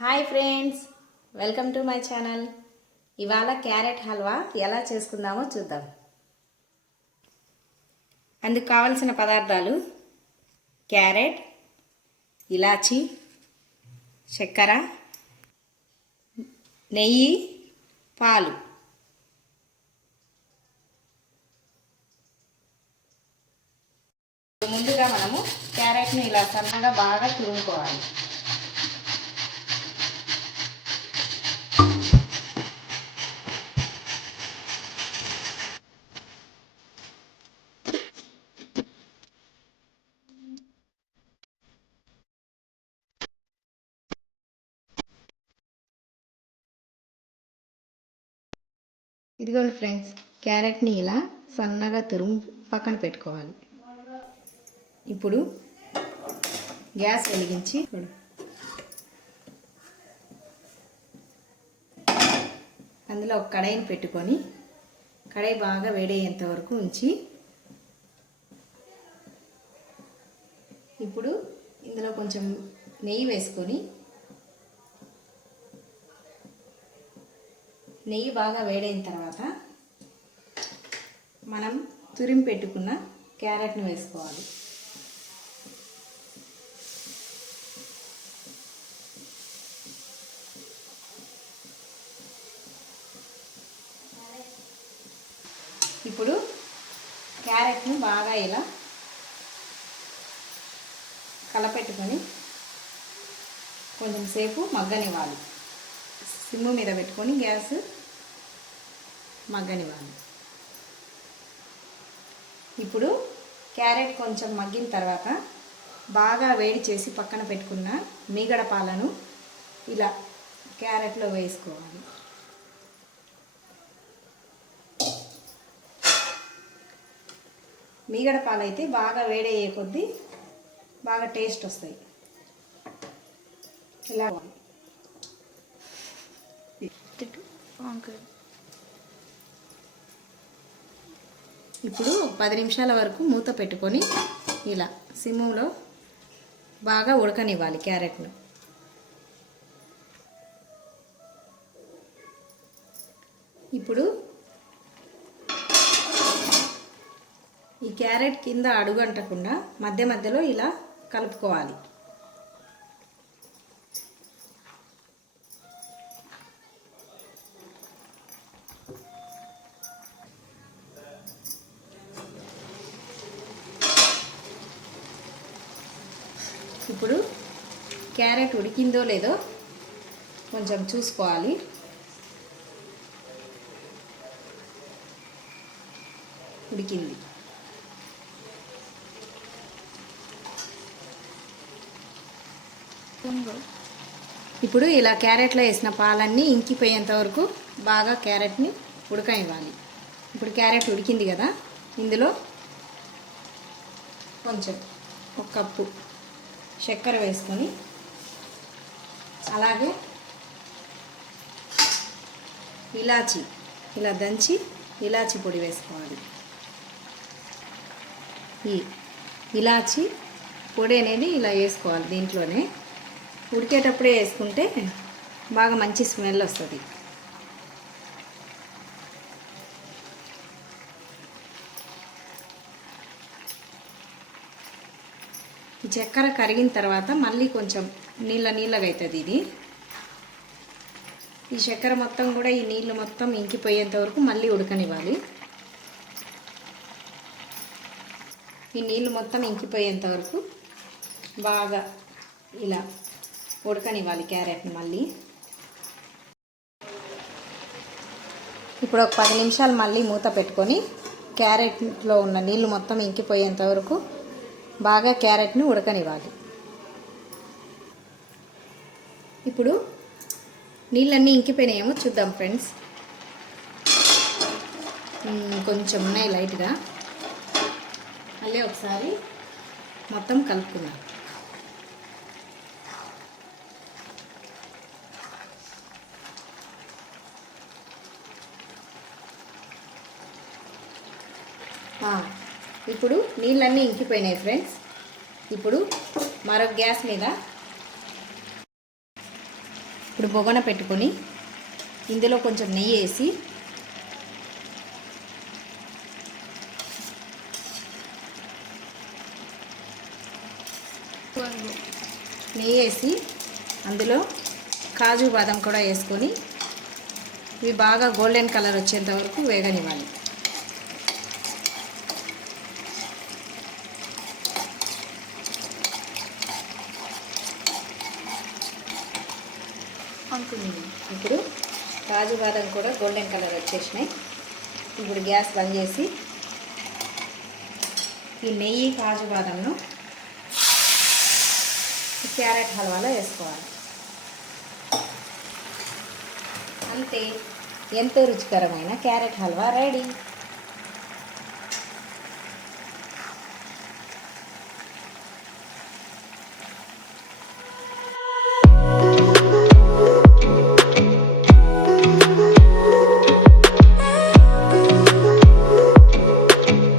Hi friends, welcome to my channel. ఇవాళ carrot halwa ఎలా చేసుకుందామో చూద్దాం. అందుకు కావలసిన పదార్థాలు: క్యారెట్, ఇలాచి, చక్కెర, నెయ్యి, పాలు. ముందుగా మనము క్యారెట్ని ఇలా సన్నగా బాగా తురుముకోవాలి. ఇదిగోండి ఫ్రెండ్స్, క్యారెట్ని ఇలా సన్నగా తురుము పక్కన పెట్టుకోవాలి. ఇప్పుడు గ్యాస్ వెలిగించి అందులో ఒక కడాయిని పెట్టుకొని కడాయి బాగా వేడయ్యేంత వరకు ఉంచి ఇప్పుడు ఇందులో కొంచెం నెయ్యి వేసుకొని నెయ్యి బాగా వేడైన తర్వాత మనం తురిమి పెట్టుకున్న క్యారెట్ను వేసుకోవాలి. ఇప్పుడు క్యారెట్ను బాగా ఇలా కలపెట్టుకొని కొంచెం సేపు మగ్గనివ్వాలి. సిమ్ము మీద పెట్టుకొని గ్యాస్ మగ్గనివ్వాలి. ఇప్పుడు క్యారెట్ కొంచెం మగ్గిన తర్వాత బాగా వేడి చేసి పక్కన పెట్టుకున్న మీగడ పాలను ఇలా క్యారెట్లో వేసుకోవాలి. మీగడ పాలు అయితే బాగా వేడయ్యే కొద్దీ బాగా టేస్ట్ వస్తాయి. ఇలా ఇప్పుడు 10 నిమిషాల వరకు మూత పెట్టుకొని ఇలా సిమ్ములో బాగా ఉడకనివ్వాలి క్యారెట్ను. ఇప్పుడు ఈ క్యారెట్ కింద అడుగంటకుండా మధ్య మధ్యలో ఇలా కలుపుకోవాలి. ఇప్పుడు క్యారెట్ ఉడికిందో లేదో కొంచెం చూసుకోవాలి. ఉడికింది. ఇప్పుడు ఇలా క్యారెట్లో వేసిన పాలన్నీ ఇంకిపోయేంత వరకు బాగా క్యారెట్ని ఉడకనివ్వాలి. ఇప్పుడు క్యారెట్ ఉడికింది కదా, ఇందులో కొంచెం 1 కప్పు చక్కెర వేసుకొని అలాగే ఇలాచి ఇలా దంచి ఇలాచి పొడి వేసుకోవాలి. ఈ ఇలాచి పొడి అనేది ఇలా వేసుకోవాలి. దీంట్లోనే ఉడికేటప్పుడే వేసుకుంటే బాగా మంచి స్మెల్ వస్తుంది. ఈ చక్కెర కరిగిన తర్వాత మళ్ళీ కొంచెం నీళ్ళగా అవుతుంది. ఈ చక్కెర మొత్తం కూడా ఈ నీళ్ళు మొత్తం ఇంకిపోయేంత వరకు మళ్ళీ ఉడకనివ్వాలి. ఈ నీళ్ళు మొత్తం ఇంకిపోయేంత వరకు బాగా ఇలా ఉడకనివ్వాలి క్యారెట్ని. మళ్ళీ ఇప్పుడు ఒక 10 నిమిషాలు మళ్ళీ మూత పెట్టుకొని క్యారెట్లో ఉన్న నీళ్ళు మొత్తం ఇంకిపోయేంత వరకు బాగా క్యారెట్ని ఉడకనివ్వాలి. ఇప్పుడు నీళ్ళన్నీ ఇంకిపోయినాయేమో చూద్దాం ఫ్రెండ్స్. కొంచెం ఉన్నాయి లైట్గా. మళ్ళీ ఒకసారి మొత్తం కలుపుకుందాం. ఇప్పుడు నీళ్ళన్నీ ఇంకిపోయినాయి ఫ్రెండ్స్. ఇప్పుడు మరొక గ్యాస్ మీద ఇప్పుడు బొగన పెట్టుకొని ఇందులో కొంచెం నెయ్యి వేసి అందులో కాజు బాదం కూడా వేసుకొని ఇవి బాగా గోల్డెన్ కలర్ వచ్చేంత వరకు వేగనివ్వాలి. ఇప్పుడు కాజు బాదం కూడా గోల్డెన్ కలర్ వచ్చేసినాయి. ఇప్పుడు గ్యాస్ బంద్ చేసి ఈ నెయ్యి కాజు బాదంను క్యారెట్ హల్వాలో వేసుకోవాలి. అంతే, ఎంతో రుచికరమైన క్యారెట్ హల్వా రెడీ.